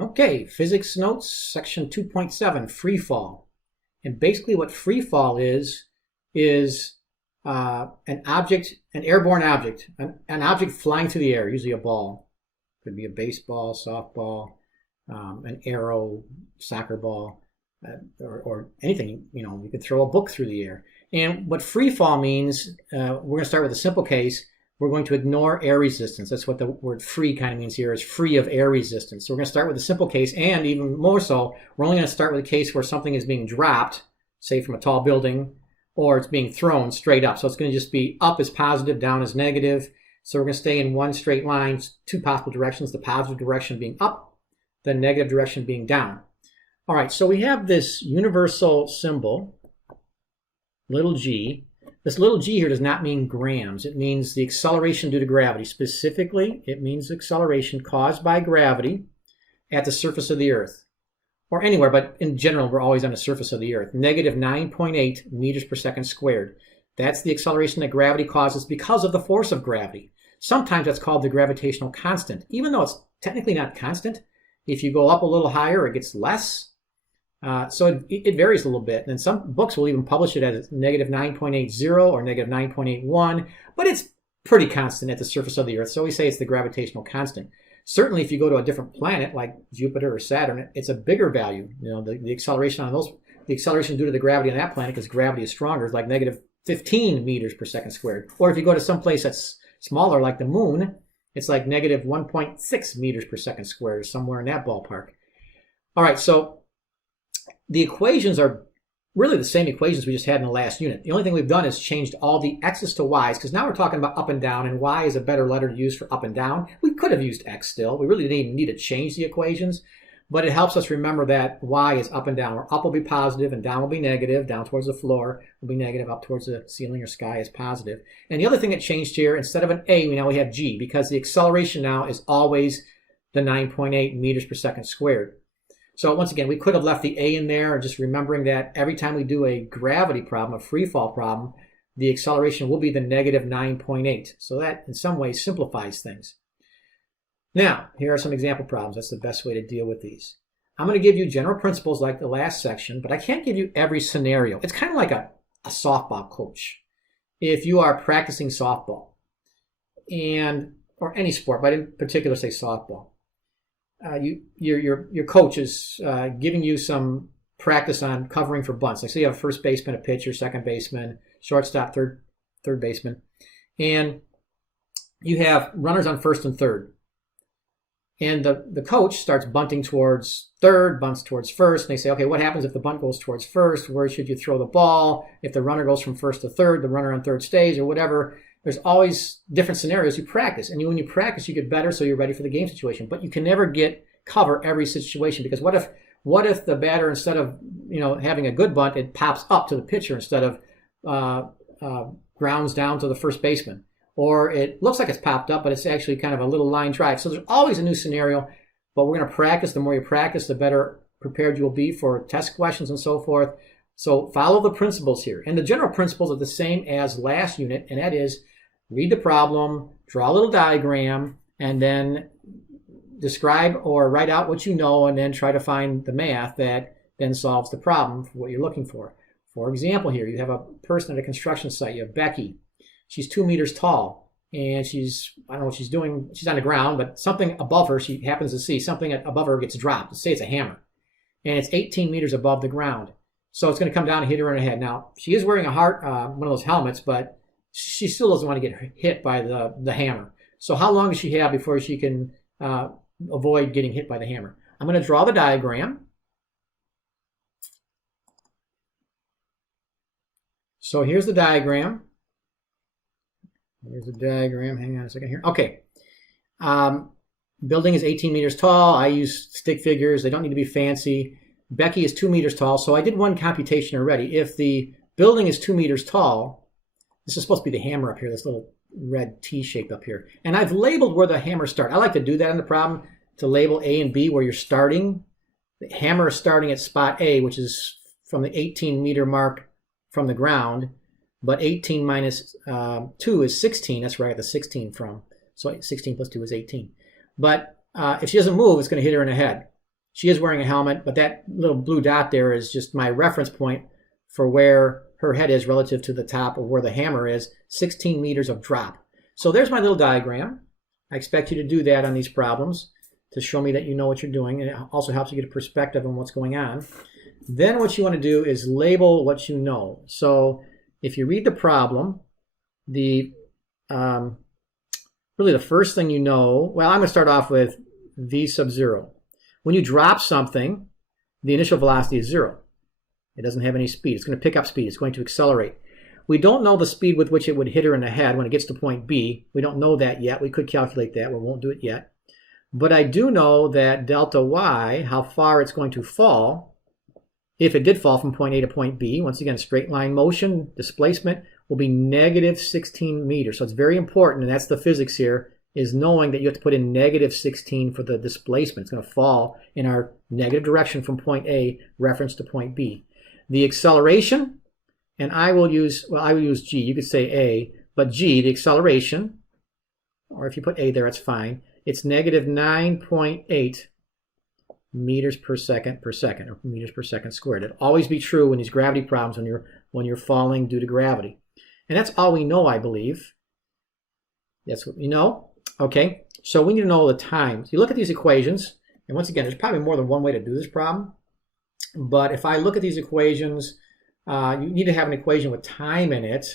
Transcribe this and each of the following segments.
Okay, physics notes, section 2.7, freefall. And basically what freefall is an object, an airborne object, an object flying through the air, usually a ball. Could be a baseball, softball, an arrow, soccer ball, or anything. You know, you could throw a book through the air. And what freefall means, we're going to start with a simple case. We're going to ignore air resistance. That's what the word free kind of means here, is free of air resistance. So we're going to start with a simple case, and even more so, we're only going to start with a case where something is being dropped, say from a tall building, or it's being thrown straight up. So it's going to just be up is positive, down is negative. So we're going to stay in one straight line, two possible directions, the positive direction being up, the negative direction being down. All right, so we have this universal symbol, little g. This little g here does not mean grams. It means the acceleration due to gravity. Specifically, it means acceleration caused by gravity at the surface of the Earth, or anywhere, but in general, we're always on the surface of the Earth. Negative 9.8 meters per second squared. That's the acceleration that gravity causes because of the force of gravity. Sometimes that's called the gravitational constant. Even though it's technically not constant, if you go up a little higher, it gets less. So it varies a little bit. And some books will even publish it as negative 9.80 or negative 9.81, but it's pretty constant at the surface of the Earth. So we say it's the gravitational constant. Certainly, if you go to a different planet like Jupiter or Saturn, it's a bigger value. You know, the acceleration on those, the acceleration due to the gravity on that planet, because gravity is stronger, is like negative 15 meters per second squared. Or if you go to some place that's smaller, like the moon, it's like negative 1.6 meters per second squared, somewhere in that ballpark. All right, so the equations are really the same equations we just had in the last unit. The only thing we've done is changed all the x's to y's, because now we're talking about up and down, and y is a better letter to use for up and down. We could have used x still. We really didn't even need to change the equations, but it helps us remember that y is up and down, where up will be positive and down will be negative. Down towards the floor will be negative, up towards the ceiling or sky is positive. And the other thing that changed here, instead of an a, now we have g, because the acceleration now is always the 9.8 meters per second squared. So once again, we could have left the a in there, just remembering that every time we do a gravity problem, a free fall problem, the acceleration will be the negative 9.8. So that in some ways simplifies things. Now, here are some example problems. That's the best way to deal with these. I'm going to give you general principles like the last section, but I can't give you every scenario. It's kind of like a softball coach. If you are practicing softball, or any sport, but in particular say softball, your coach is giving you some practice on covering for bunts. Like say you have a first baseman, a pitcher, second baseman, shortstop, third baseman, and you have runners on first and third. And the coach starts bunting towards third, bunts towards first, and they say, okay, what happens if the bunt goes towards first? Where should you throw the ball? If the runner goes from first to third, the runner on third stays, or whatever. There's always different scenarios you practice. And when you practice, you get better, so you're ready for the game situation. But you can never cover every situation, because what if the batter, instead of having a good bunt, it pops up to the pitcher instead of grounds down to the first baseman? Or it looks like it's popped up, but it's actually kind of a little line drive. So there's always a new scenario, but we're going to practice. The more you practice, the better prepared you will be for test questions and so forth. So follow the principles here. And the general principles are the same as last unit, and that is read the problem, draw a little diagram, and then describe or write out what you know, and then try to find the math that then solves the problem for what you're looking for. For example, here you have a person at a construction site. You have Becky. She's 2 meters tall, and I don't know what she's doing. She's on the ground, but something above her, she happens to see something above her gets dropped. Let's say it's a hammer, and it's 18 meters above the ground. So it's going to come down and hit her in the head. Now, she is wearing one of those helmets, but she still doesn't want to get hit by the hammer. So how long does she have before she can avoid getting hit by the hammer? I'm going to draw the diagram. So here's the diagram. Here's the diagram. Hang on a second here. Okay. Building is 18 meters tall. I use stick figures. They don't need to be fancy. Becky is 2 meters tall. So I did one computation already. If the building is 2 meters tall, this is supposed to be the hammer up here, this little red T shape up here. And I've labeled where the hammer starts. I like to do that in the problem, to label A and B where you're starting. The hammer is starting at spot A, which is from the 18 meter mark from the ground. But 18 minus 2 is 16. That's where I got the 16 from. So 16 plus 2 is 18. But if she doesn't move, it's going to hit her in the head. She is wearing a helmet, but that little blue dot there is just my reference point for where her head is relative to the top of where the hammer is, 16 meters of drop. So there's my little diagram. I expect you to do that on these problems to show me that you know what you're doing, and it also helps you get a perspective on what's going on. Then what you want to do is label what you know. So if you read the problem, really the first thing you know, well, I'm going to start off with v sub 0. When you drop something, the initial velocity is 0. It doesn't have any speed. It's going to pick up speed. It's going to accelerate. We don't know the speed with which it would hit her in the head when it gets to point B. We don't know that yet. We could calculate that. We won't do it yet. But I do know that delta y, how far it's going to fall, if it did fall from point A to point B, once again, straight line motion, displacement, will be negative 16 meters. So it's very important, and that's the physics here, is knowing that you have to put in negative 16 for the displacement. It's going to fall in our negative direction from point A, reference to point B. The acceleration, and I will use G, you could say A, but G, the acceleration, or if you put A there, it's fine. It's negative 9.8 meters per second, or meters per second squared. It'll always be true in these gravity problems when you're falling due to gravity. And that's all we know, I believe. That's what we know. Okay, so we need to know the times. You look at these equations, and once again, there's probably more than one way to do this problem. But if I look at these equations, you need to have an equation with time in it.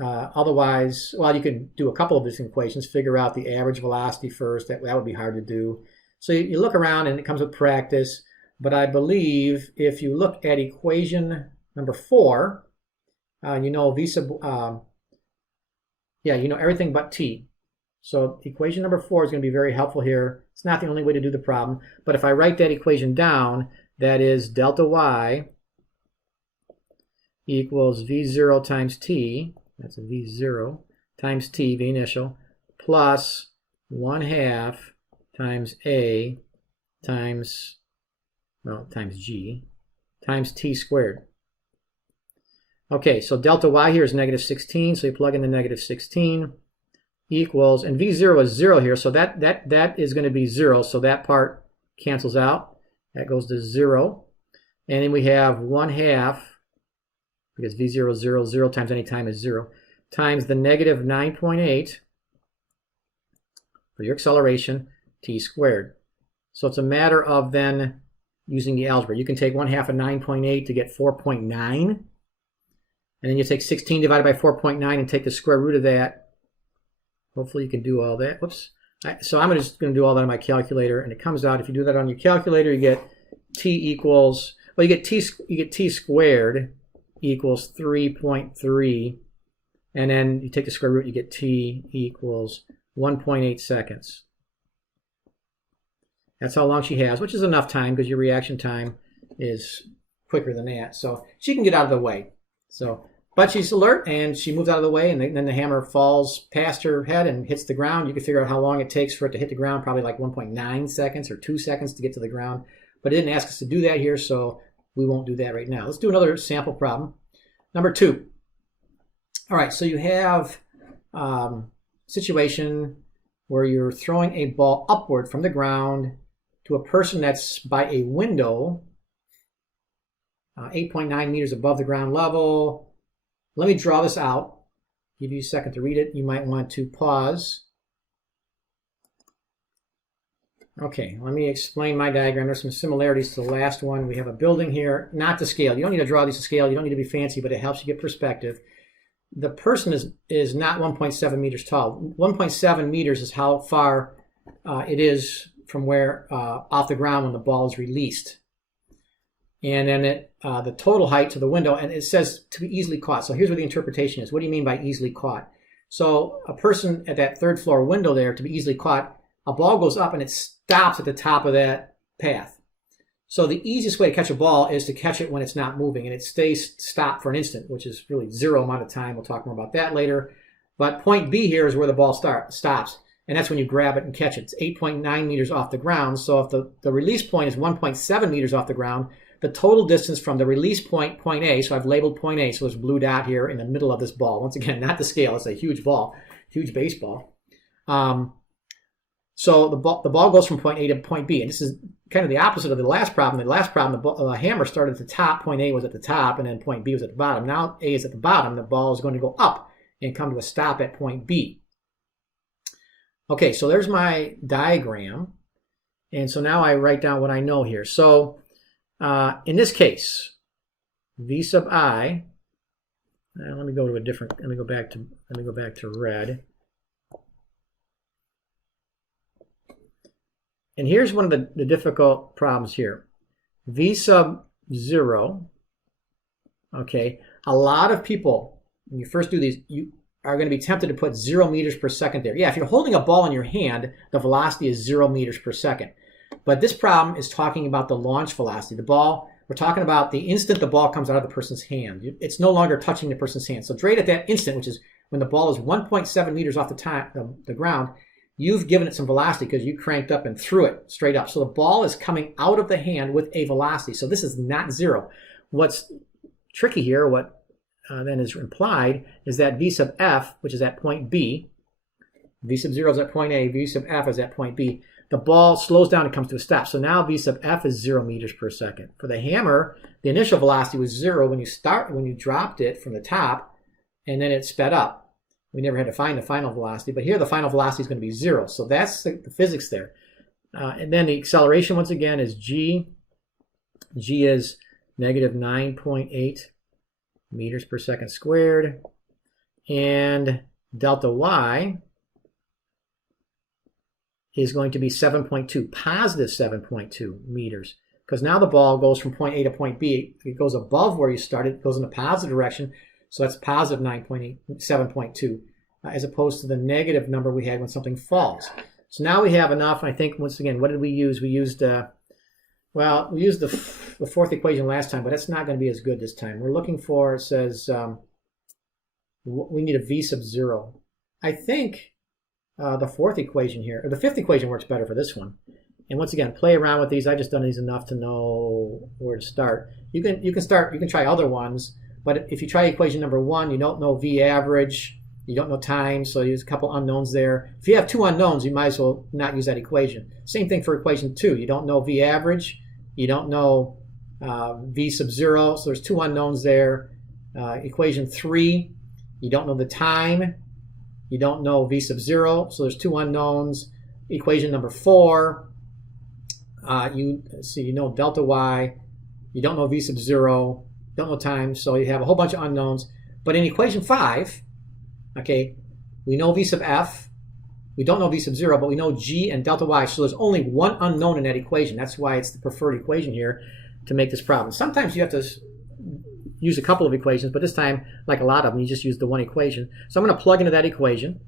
Otherwise, well, you can do a couple of these equations, figure out the average velocity first. That would be hard to do. So you look around, and it comes with practice. But I believe if you look at equation number 4, you know v sub, you know everything but t. So equation number 4 is going to be very helpful here. It's not the only way to do the problem, but if I write that equation down, that is delta y equals v0 times t, that's a v0, times t, v initial, plus 1/2 times a times g, times t squared. Okay, so delta y here is negative 16, so you plug in the negative 16, equals, and v0 is 0 here, so that is going to be 0, so that part cancels out. That goes to 0. And then we have 1/2, because v0 is 0, 0 times any time is 0, times the negative 9.8 for your acceleration, t squared. So it's a matter of then using the algebra. You can take 1/2 of 9.8 to get 4.9, and then you take 16 divided by 4.9 and take the square root of that. Hopefully you can do all that. Whoops. So I'm just going to do all that on my calculator, and it comes out, if you do that on your calculator, you get t equals, well, you get t squared equals 3.3, and then you take the square root, you get t equals 1.8 seconds. That's how long she has, which is enough time because your reaction time is quicker than that. So she can get out of the way. But she's alert, and she moves out of the way, and then the hammer falls past her head and hits the ground. You can figure out how long it takes for it to hit the ground, probably like 1.9 seconds or 2 seconds to get to the ground. But it didn't ask us to do that here, so we won't do that right now. Let's do another sample problem. Number 2. All right, so you have a situation where you're throwing a ball upward from the ground to a person that's by a window, 8.9 meters above the ground level. Let me draw this out. Give you a second to read it. You might want to pause. Okay, let me explain my diagram. There's some similarities to the last one. We have a building here, not to scale. You don't need to draw these to scale. You don't need to be fancy, but it helps you get perspective. The person is not 1.7 meters tall. 1.7 meters is how far it is from where off the ground when the ball is released. And then the total height to the window, and it says to be easily caught. So here's what the interpretation is. What do you mean by easily caught? So a person at that 3rd floor window there, to be easily caught, a ball goes up and it stops at the top of that path. So the easiest way to catch a ball is to catch it when it's not moving, and it stays stopped for an instant, which is really 0 amount of time. We'll talk more about that later. But point B here is where the ball stops, and that's when you grab it and catch it. It's 8.9 meters off the ground. So if the release point is 1.7 meters off the ground, the total distance from the release point, point A, so I've labeled point A, so there's a blue dot here in the middle of this ball. Once again, not the scale, it's a huge ball, huge baseball. So the ball goes from point A to point B, and this is kind of the opposite of the last problem. The last problem, the hammer started at the top, point A was at the top, and then point B was at the bottom. Now A is at the bottom, the ball is going to go up and come to a stop at point B. Okay, so there's my diagram. And so now I write down what I know here. So in this case, V sub I, let me go to a different, let me go back to red. And here's one of the difficult problems here. V sub 0, okay, a lot of people, when you first do these, you are going to be tempted to put 0 meters per second there. Yeah, if you're holding a ball in your hand, the velocity is 0 meters per second. But this problem is talking about the launch velocity. The ball, we're talking about the instant the ball comes out of the person's hand. It's no longer touching the person's hand. So right at that instant, which is when the ball is 1.7 meters off the ground, you've given it some velocity because you cranked up and threw it straight up. So the ball is coming out of the hand with a velocity. So this is not 0. What's tricky here, what then is implied, is that V sub f, which is at point B, V sub 0 is at point A, V sub f is at point B, the ball slows down and comes to a stop. So now V sub f is 0 meters per second. For the hammer, the initial velocity was 0 when you dropped it from the top, and then it sped up. We never had to find the final velocity, but here the final velocity is going to be 0. So that's the physics there. And then the acceleration, once again, is g. G is negative 9.8 meters per second squared. And delta y is going to be 7.2, positive 7.2 meters. Because now the ball goes from point A to point B. It goes above where you started. It goes in the positive direction. So that's positive 7.2, as opposed to the negative number we had when something falls. So now we have enough. I think, once again, what did we use? We used, we used the fourth equation last time, but that's not going to be as good this time. We're looking for, it says, we need a V sub 0. I think the fourth equation here, or the fifth equation works better for this one. And once again, play around with these. I've just done these enough to know where to start. You can try other ones. But if you try equation number 1, you don't know V average, you don't know time, so there's a couple unknowns there. If you have 2 unknowns, you might as well not use that equation. Same thing for equation 2. You don't know V average, you don't know V sub 0, so there's 2 unknowns there. Equation 3, you don't know the time, you don't know V sub 0, so there's 2 unknowns. Equation number 4, you know delta y, you don't know V sub 0, don't know time, so you have a whole bunch of unknowns. But in equation 5, okay, we know V sub f, we don't know V sub 0, but we know g and delta y, so there's only one unknown in that equation. That's why it's the preferred equation here to make this problem. Sometimes you have to use a couple of equations, but this time, like a lot of them, you just use the one equation. So I'm going to plug into that equation,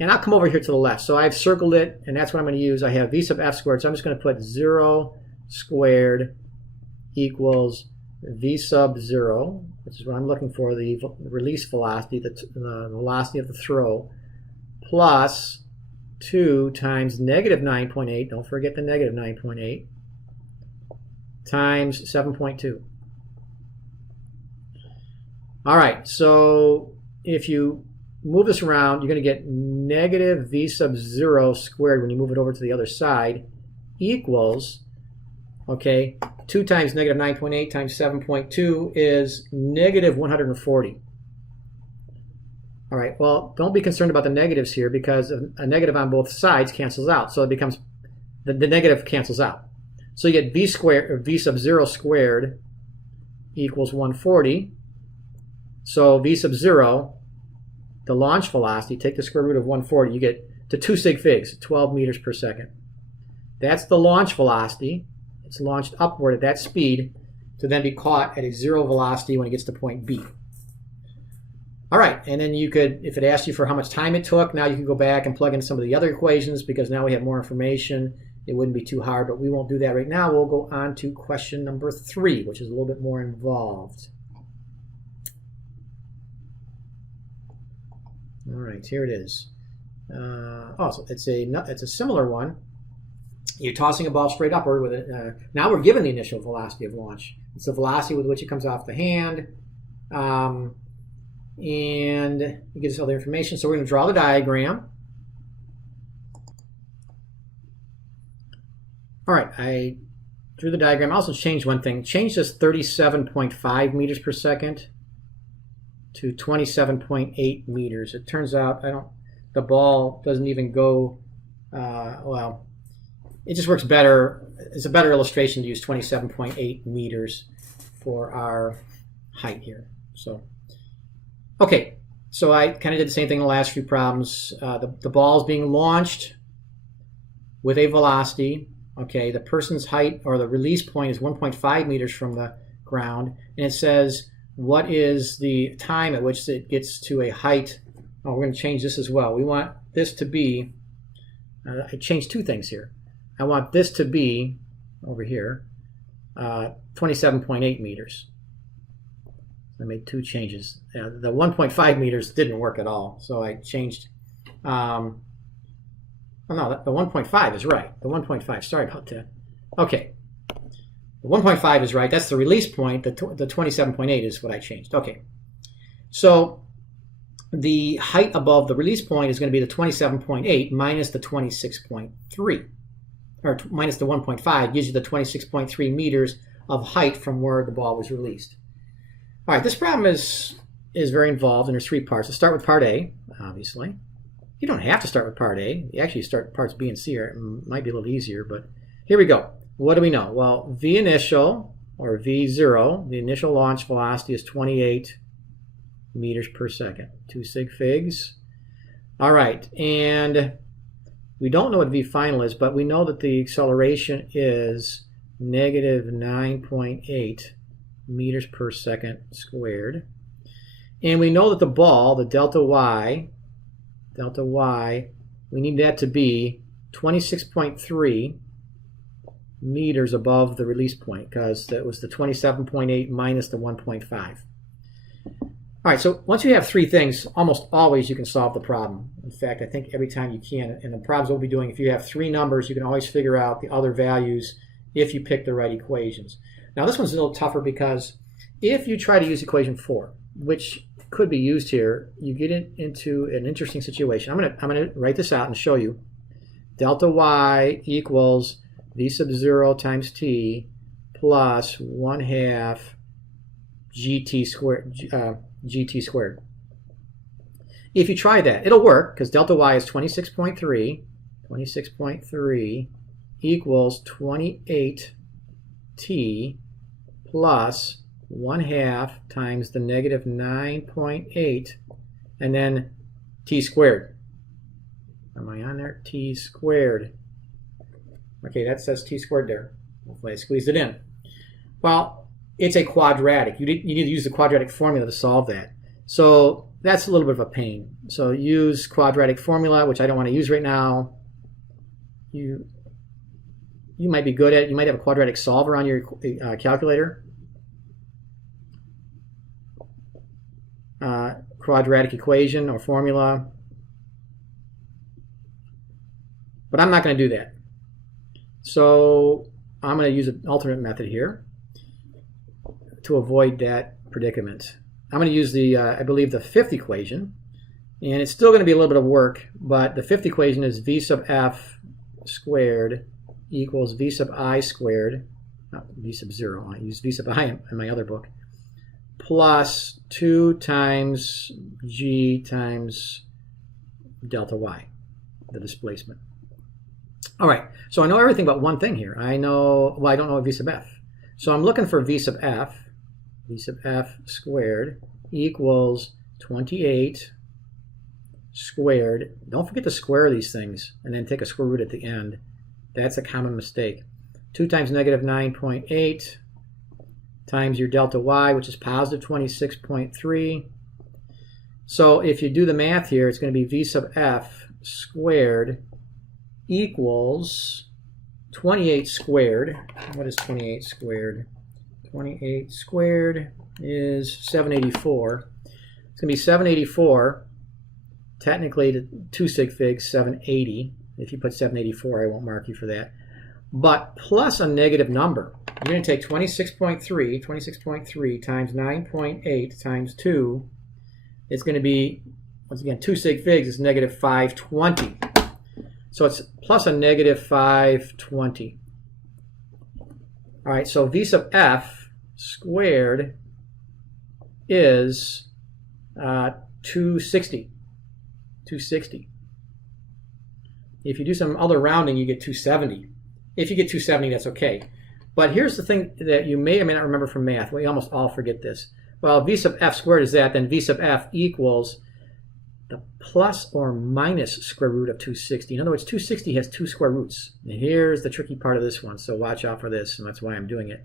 and I'll come over here to the left. So I've circled it, and that's what I'm going to use. I have V sub f squared, so I'm just going to put 0 squared equals V sub 0, which is what I'm looking for, the release velocity, the velocity of the throw, plus 2 times negative 9.8, don't forget the negative 9.8, times 7.2. All right, so if you move this around, you're going to get negative V sub 0 squared when you move it over to the other side equals, okay, 2 times negative 9.8 times 7.2 is negative 140. All right, well, don't be concerned about the negatives here because a negative on both sides cancels out. So it becomes, the negative cancels out. So you get V squared, or V sub 0 squared equals 140. So V sub 0, the launch velocity, take the square root of 140, you get to 2 sig figs, 12 meters per second. That's the launch velocity. It's launched upward at that speed to then be caught at a 0 velocity when it gets to point B. All right, and then you could, if it asked you for how much time it took, now you can go back and plug in some of the other equations because now we have more information. It wouldn't be too hard, but we won't do that right now. We'll go on to question number 3, which is a little bit more involved. All right, here it is. So it's a similar one. You're tossing a ball straight upward with it. Now we're given the initial velocity of launch. It's the velocity with which it comes off the hand. And it gives us all the information. So we're going to draw the diagram. All right, I drew the diagram. I also changed one thing. Changed this 37.5 meters per second to 27.8 meters. It turns out the ball doesn't even go, well, it just works better. It's a better illustration to use 27.8 meters for our height here. So, okay. So I kind of did the same thing in the last few problems. The ball is being launched with a velocity. Okay, the person's height or the release point is 1.5 meters from the ground, and it says what is the time at which it gets to a height. Oh, we're going to change this as well. We want this to be, I changed two things here. I want this to be, over here, 27.8 meters. I made two changes. The 1.5 meters didn't work at all, so I changed. Oh no, the 1.5 is right. The 1.5, sorry about that. Okay, the 1.5 is right. That's the release point. The 27.8 is what I changed. Okay, so the height above the release point is going to be the 27.8 minus the 26.3, or minus the 1.5 gives you the 26.3 meters of height from where the ball was released. All right, this problem is very involved, and there's three parts. Let's start with part A, obviously. You don't have to start with part A. You actually start with parts B and C. It might be a little easier, but here we go. What do we know? Well, V initial, or V0, the initial launch velocity is 28 meters per second. 2 sig figs. All right, and we don't know what V final is, but we know that the acceleration is negative 9.8 meters per second squared. And we know that the ball, the delta y, we need that to be 26.3 meters above the release point, because that was the 27.8 minus the 1.5. All right, so once you have three things, almost always you can solve the problem. In fact, I think every time you can. And the problems we'll be doing, if you have three numbers, you can always figure out the other values if you pick the right equations. Now this one's a little tougher because if you try to use equation 4, which could be used here, you get into an interesting situation. I'm gonna write this out and show you. Delta y equals v sub 0 times t plus 1/2 gt squared. If you try that, it'll work because delta y is 26.3 equals 28t plus 1/2 times the negative 9.8 and then t squared. Am I on there? T squared. Okay, that says t squared there. Hopefully I squeezed it in. Well, it's a quadratic. You need to use the quadratic formula to solve that. So that's a little bit of a pain. So use quadratic formula, which I don't want to use right now. You might be good at, you might have a quadratic solver on your calculator. Quadratic equation or formula. But I'm not going to do that. So I'm going to use an alternate method here to avoid that predicament. I'm going to use the, I believe, the fifth equation. And it's still going to be a little bit of work, but the fifth equation is v sub f squared equals v sub I squared, not v sub 0, I use v sub I in my other book, plus 2 times g times delta y, the displacement. All right, so I know everything but one thing here. I know, well, I don't know v sub f. So I'm looking for v sub f squared equals 28 squared. Don't forget to square these things and then take a square root at the end. That's a common mistake. 2 times negative 9.8 times your delta y, which is positive 26.3. So if you do the math here, it's going to be v sub f squared equals 28 squared. What is 28 squared? 28 squared is 784. It's going to be 784. Technically, the 2 sig figs, 780. If you put 784, I won't mark you for that. But plus a negative number. You're going to take 26.3 times 9.8 times 2. It's going to be, once again, 2 sig figs is negative 520. So it's plus a negative 520. All right, so v sub f squared is 260. 260. If you do some other rounding, you get 270. If you get 270, that's okay. But here's the thing that you may or may not remember from math. We almost all forget this. Well, v sub f squared is that, then v sub f equals the plus or minus square root of 260. In other words, 260 has two square roots. And here's the tricky part of this one, so watch out for this, and that's why I'm doing it.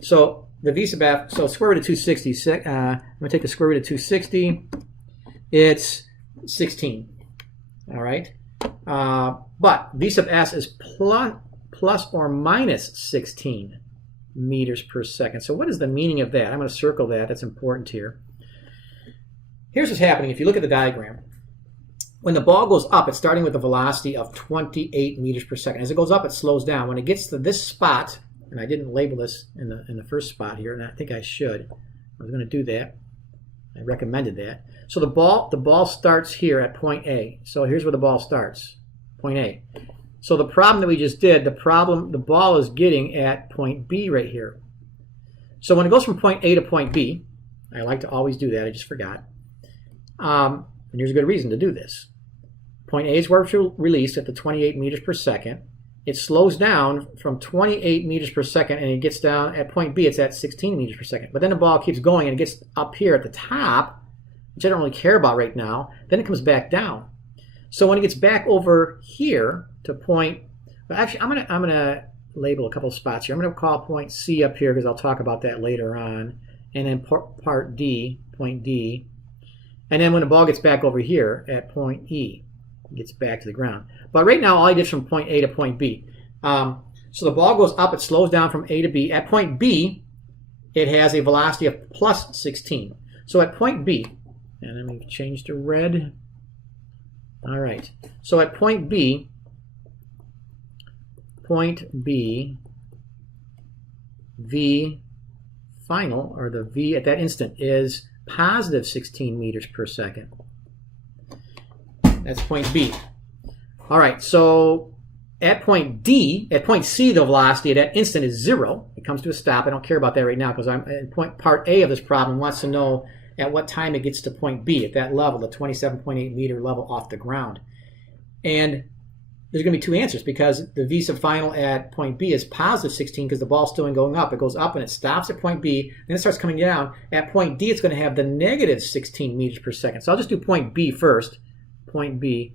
So the v sub f, so square root of 260, I'm going to take the square root of 260. It's 16. All right? But v sub s is plus or minus 16 meters per second. So what is the meaning of that? I'm going to circle that. That's important here. Here's what's happening. If you look at the diagram, when the ball goes up, it's starting with a velocity of 28 meters per second. As it goes up, it slows down. When it gets to this spot, and I didn't label this in the first spot here, and I think I should. I was going to do that. I recommended that. So the ball starts here at point A. So here's where the ball starts, point A. So the problem that we just did, the ball is getting at point B right here. So when it goes from point A to point B, I like to always do that, I just forgot. And here's a good reason to do this. Point A is where it's released at the 28 meters per second. It slows down from 28 meters per second, and it gets down at point B, it's at 16 meters per second. But then the ball keeps going, and it gets up here at the top, which I don't really care about right now. Then it comes back down. So when it gets back over here to point, well, actually, I'm gonna label a couple of spots here. I'm gonna call point C up here because I'll talk about that later on, and then part D, point D, and then when the ball gets back over here at point E, it gets back to the ground. But right now, all I did is from point A to point B. So the ball goes up, it slows down from A to B. At point B, it has a velocity of plus 16. So at point B, and let me change to red. All right. So at point B, V final, or the V at that instant, is positive 16 meters per second. That's point B. All right, so at point D, at point C, the velocity at that instant is 0. It comes to a stop. I don't care about that right now because I'm in part A of this problem wants to know at what time it gets to point B, at that level, the 27.8 meter level off the ground. And there's going to be two answers because the V sub final at point B is positive 16 because the ball's still going up. It goes up and it stops at point B, then it starts coming down. At point D, it's going to have the negative 16 meters per second. So I'll just do point B first. Point B.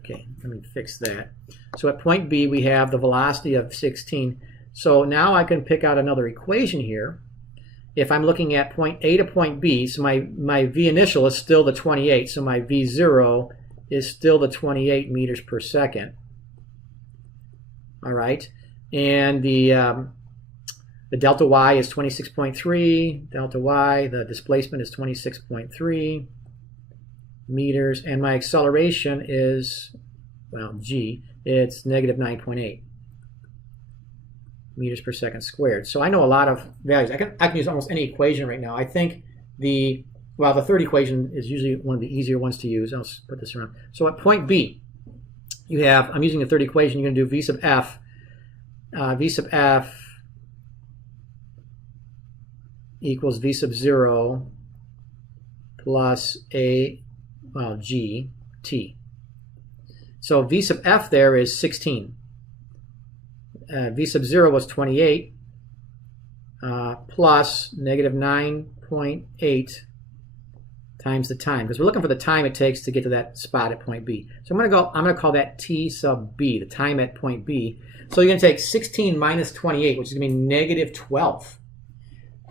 Okay, let me fix that. So at point B, we have the velocity of 16. So now I can pick out another equation here. If I'm looking at point A to point B, so my V initial is still the 28, so my V0 is still the 28 meters per second. All right, and the delta Y is 26.3, delta Y, the displacement is 26.3 meters, and my acceleration is, well, G, it's negative 9.8 meters per second squared. So I know a lot of values. I can use almost any equation right now. I think the third equation is usually one of the easier ones to use. I'll put this around. So at point B, you have, I'm using the third equation, you're going to do V sub F. V sub F equals V sub 0 plus G T. So V sub F there is 16. V sub 0 was 28 plus negative 9.8 times the time, because we're looking for the time it takes to get to that spot at point B. So I'm going to call that T sub B, the time at point B. So you're going to take 16 minus 28, which is going to be negative 12.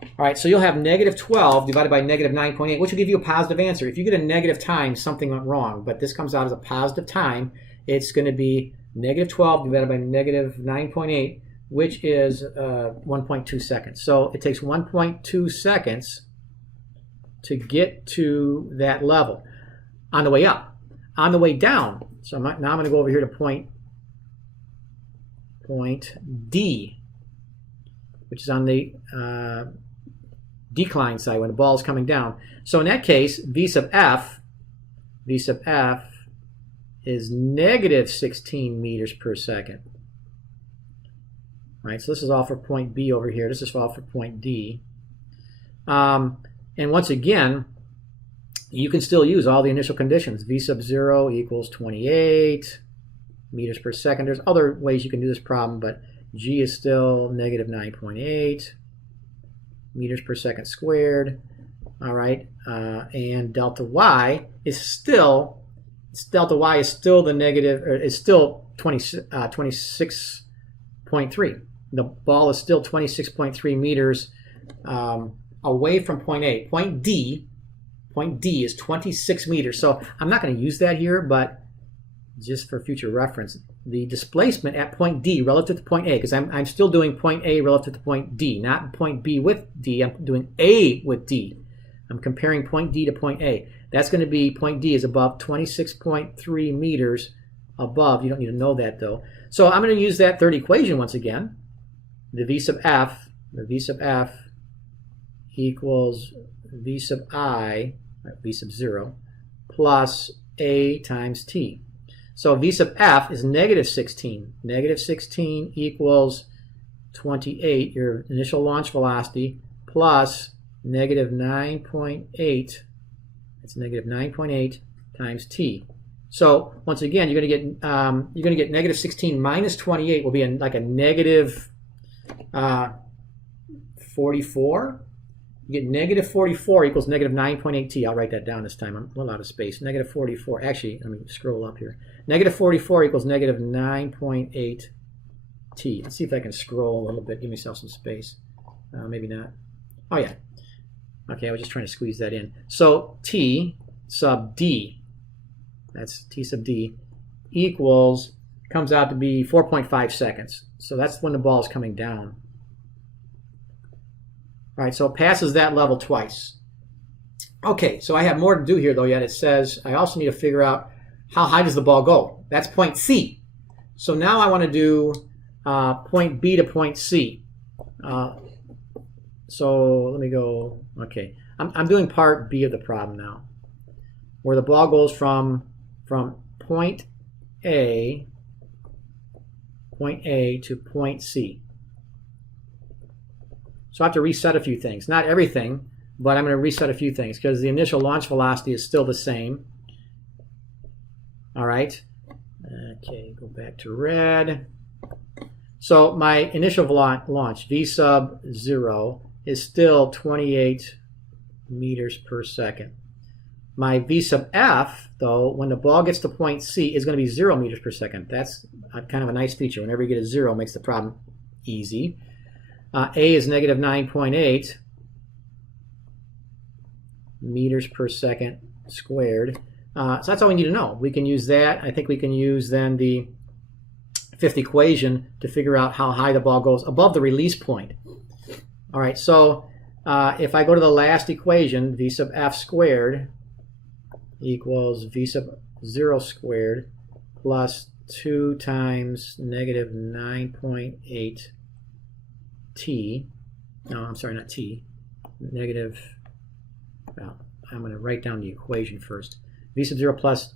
All right, so you'll have negative 12 divided by negative 9.8, which will give you a positive answer. If you get a negative time, something went wrong, but this comes out as a positive time. It's going to be negative 12 divided by negative 9.8, which is 1.2 seconds. So it takes 1.2 seconds to get to that level on the way up. On the way down, so now I'm going to go over here to point D, which is on the decline side when the ball is coming down. So in that case, V sub F is negative 16 meters per second. right? So this is all for point B over here. This is all for point D. And once again, you can still use all the initial conditions. V sub 0 equals 28 meters per second. There's other ways you can do this problem, but G is still negative 9.8 meters per second squared. All right, and delta Y is still the negative, or is still 26.3. The ball is still 26.3 meters away from point A. Point D is 26 meters. So I'm not going to use that here, but just for future reference, the displacement at point D relative to point A, because I'm still doing point A relative to point D, not point B with D. I'm doing A with D. I'm comparing point D to point A. That's going to be, point D is above 26.3 meters above. You don't need to know that though. So I'm going to use that third equation once again. The V sub F equals V sub I, V sub 0, plus A times T. So V sub F is negative 16. Negative 16 equals 28, your initial launch velocity, plus negative 9.8. It's negative 9.8 times T. So once again, you're going to get negative 16 minus 28 will be like a negative 44. You get negative 44 equals negative 9.8 T. I'll write that down this time. I'm a little out of space. Negative 44. Actually, let me scroll up here. Negative 44 equals negative 9.8 T. Let's see if I can scroll a little bit. Give myself some space. Maybe not. Oh, yeah. Okay, I was just trying to squeeze that in. So T sub D, that's T sub D, comes out to be 4.5 seconds. So that's when the ball is coming down. All right, so it passes that level twice. Okay, so I have more to do here though yet. It says I also need to figure out how high does the ball go. That's point C. So now I want to do point B to point C. So let me go, okay. I'm doing part B of the problem now, where the ball goes from point A to point C. So I have to reset a few things. Not everything, but I'm going to reset a few things because the initial launch velocity is still the same. All right. Okay, go back to red. So my initial launch, V sub 0, is still 28 meters per second. My V sub F, though, when the ball gets to point C, is going to be 0 meters per second. That's kind of a nice feature. Whenever you get a 0, it makes the problem easy. A is negative 9.8 meters per second squared. So that's all we need to know. We can use that. I think we can use then the fifth equation to figure out how high the ball goes above the release point. All right, so if I go to the last equation, V sub F squared equals V sub 0 squared plus 2 times negative 9.8 T. No, I'm sorry, not T. Negative, well, I'm going to write down the equation first. V sub 0 plus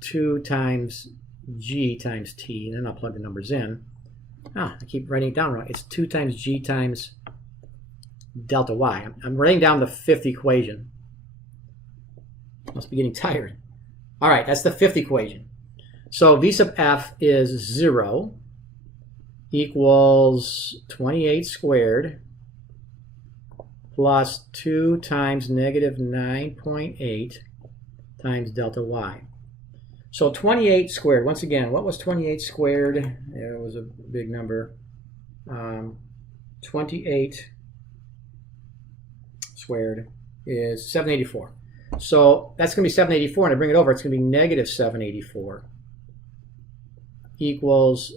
2 times G times T, and then I'll plug the numbers in. I keep writing it down wrong. It's 2 times G times delta Y. I'm writing down the fifth equation. Must be getting tired. All right, that's the fifth equation. So V sub F is 0 equals 28 squared plus 2 times negative 9.8 times delta Y. So 28 squared, once again, what was 28 squared? Yeah, it was a big number. 28 squared is 784. So that's going to be 784, and I bring it over, it's going to be negative 784 equals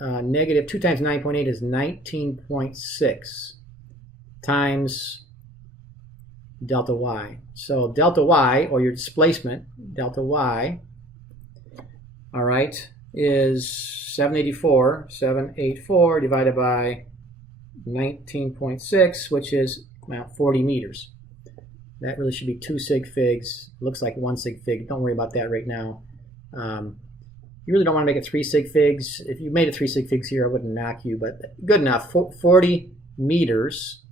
negative 2 times 9.8 is 19.6 times delta Y. So delta Y, or your displacement, delta Y, all right, is 784 divided by 19.6, which is about 40 meters. That really should be 2 sig figs. Looks like 1 sig fig. Don't worry about that right now. You really don't want to make it 3 sig figs. If you made it 3 sig figs here, I wouldn't knock you, but good enough. 40 meters.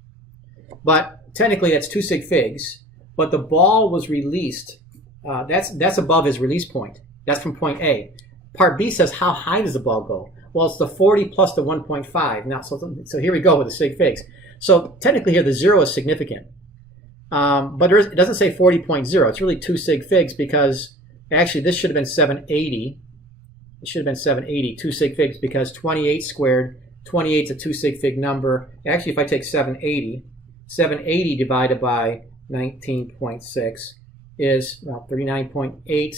But technically that's 2 sig figs. But the ball was released. That's above his release point. That's from point A. Part B says, how high does the ball go? Well, it's the 40 plus the 1.5. Now, so here we go with the sig figs. So technically here the 0 is significant. But it doesn't say 40.0. It's really 2 sig figs because actually this should have been 780. It should have been 780, 2 sig figs, because 28 squared, 28 is a 2 sig fig number. Actually, if I take 780 divided by 19.6 is, well, 39.8.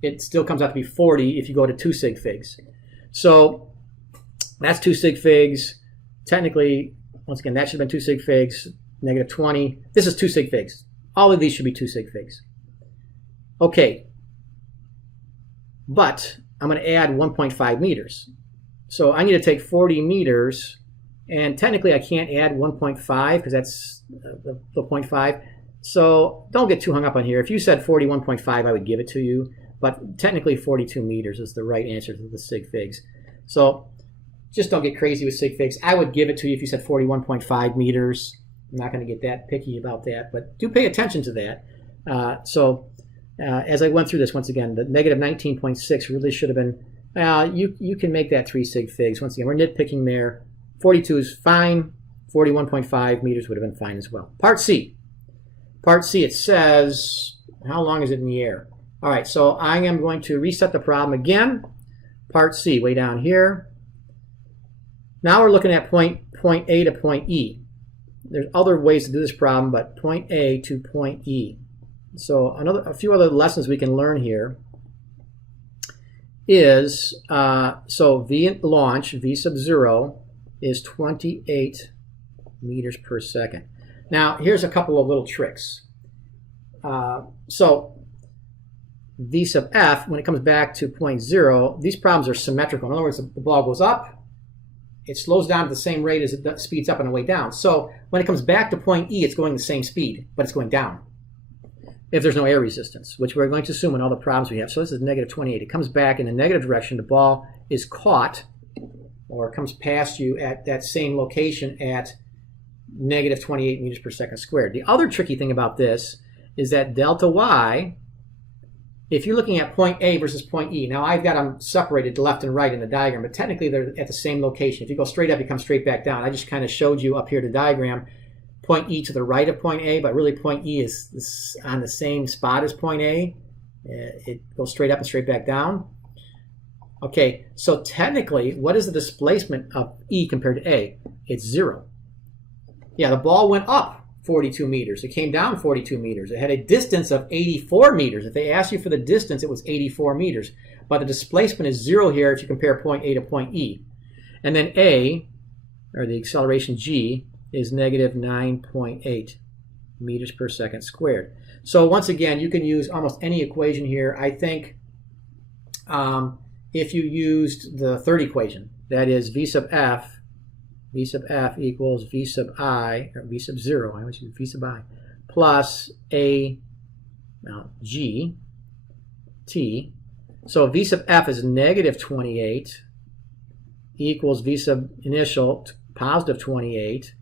It still comes out to be 40 if you go to 2 sig figs. So that's 2 sig figs. Technically, once again, that should have been 2 sig figs, negative 20. This is 2 sig figs. All of these should be 2 sig figs. Okay. But I'm going to add 1.5 meters. So I need to take 40 meters, and technically I can't add 1.5 because that's the 0.5. So don't get too hung up on here. If you said 41.5, I would give it to you. But technically 42 meters is the right answer to the sig figs. So just don't get crazy with sig figs. I would give it to you if you said 41.5 meters. I'm not going to get that picky about that, but do pay attention to that. As I went through this, once again, the negative 19.6 really should have been, you can make that 3 sig figs. Once again, we're nitpicking there. 42 is fine. 41.5 meters would have been fine as well. Part C. Part C, it says, how long is it in the air? All right, so I am going to reset the problem again. Part C, way down here. Now we're looking at point A to point E. There's other ways to do this problem, but point A to point E. So a few other lessons we can learn here is, so V launch, V sub 0, is 28 meters per second. Now, here's a couple of little tricks. So V sub F, when it comes back to point 0, these problems are symmetrical. In other words, the ball goes up, it slows down at the same rate as it speeds up on the way down. So when it comes back to point E, it's going the same speed, but it's going down if there's no air resistance, which we're going to assume in all the problems we have. So this is negative 28. It comes back in the negative direction. The ball is caught, or comes past you at that same location at negative 28 meters per second squared. The other tricky thing about this is that delta y, if you're looking at point A versus point E, now I've got them separated to left and right in the diagram, but technically they're at the same location. If you go straight up, you come straight back down. I just kind of showed you up here the diagram, point E to the right of point A, but really point E is on the same spot as point A. It goes straight up and straight back down. Okay, so technically, what is the displacement of E compared to A? It's 0. Yeah, the ball went up 42 meters. It came down 42 meters. It had a distance of 84 meters. If they asked you for the distance, it was 84 meters. But the displacement is 0 here if you compare point A to point E. And then A, or the acceleration G, is negative 9.8 meters per second squared. So once again, you can use almost any equation here. I think if you used the third equation, that is V sub F equals V sub I, or V sub 0, I always use V sub I, plus A G T. So V sub F is negative 28 equals V sub initial positive 28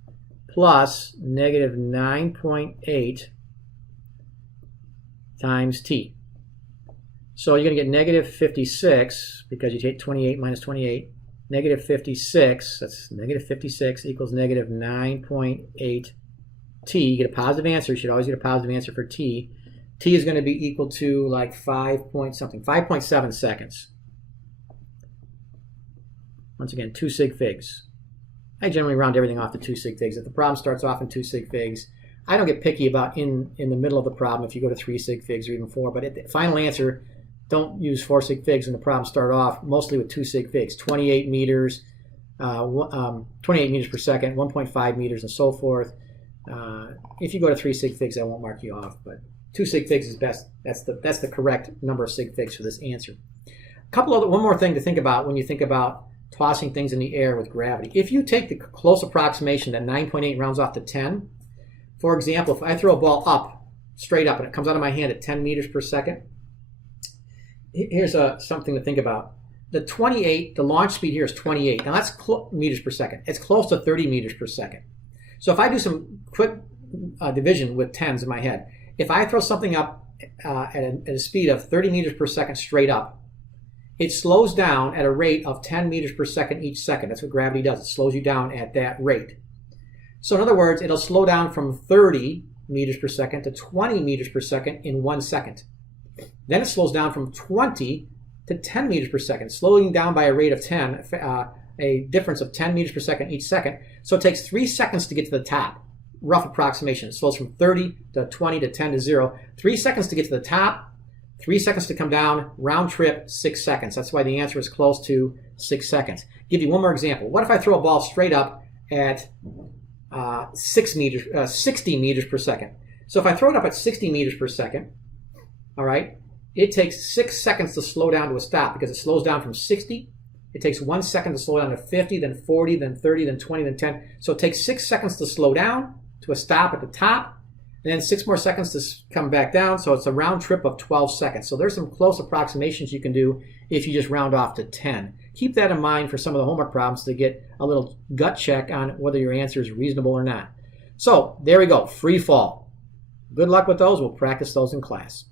plus negative 9.8 times T. So you're going to get negative 56 because you take 28 minus 28. Negative 56, that's negative 56 equals negative 9.8 T. You get a positive answer. You should always get a positive answer for T. T is going to be equal to like 5.7 seconds. Once again, 2 sig figs. I generally round everything off to 2 sig figs. If the problem starts off in 2 sig figs, I don't get picky about in the middle of the problem if you go to 3 sig figs or even 4. But at the final answer, don't use 4 sig figs when the problem start off, mostly with 2 sig figs. 28 meters, 28 meters per second, 1.5 meters, and so forth. If you go to 3 sig figs, I won't mark you off. But 2 sig figs is best. That's the correct number of sig figs for this answer. One more thing to think about when you think about tossing things in the air with gravity. If you take the close approximation that 9.8 rounds off to 10, for example, if I throw a ball up, straight up, and it comes out of my hand at 10 meters per second, here's something to think about. The 28, the launch speed here is 28. Now that's meters per second. It's close to 30 meters per second. So if I do some quick division with tens in my head, if I throw something up at a speed of 30 meters per second straight up, it slows down at a rate of 10 meters per second each second. That's what gravity does. It slows you down at that rate. So in other words, it'll slow down from 30 meters per second to 20 meters per second in 1 second. Then it slows down from 20 to 10 meters per second, slowing down by a rate of 10, a difference of 10 meters per second each second. So it takes 3 seconds to get to the top. Rough approximation. It slows from 30 to 20 to 10 to 0. 3 seconds to get to the top, 3 seconds to come down, round trip, 6 seconds. That's why the answer is close to 6 seconds. Give you one more example. What if I throw a ball straight up at 60 meters per second? So if I throw it up at 60 meters per second, all right, it takes 6 seconds to slow down to a stop because it slows down from 60. It takes 1 second to slow down to 50, then 40, then 30, then 20, then 10. So it takes 6 seconds to slow down to a stop at the top, and then 6 more seconds to come back down. So it's a round trip of 12 seconds. So there's some close approximations you can do if you just round off to 10. Keep that in mind for some of the homework problems to get a little gut check on whether your answer is reasonable or not. So there we go, free fall. Good luck with those. We'll practice those in class.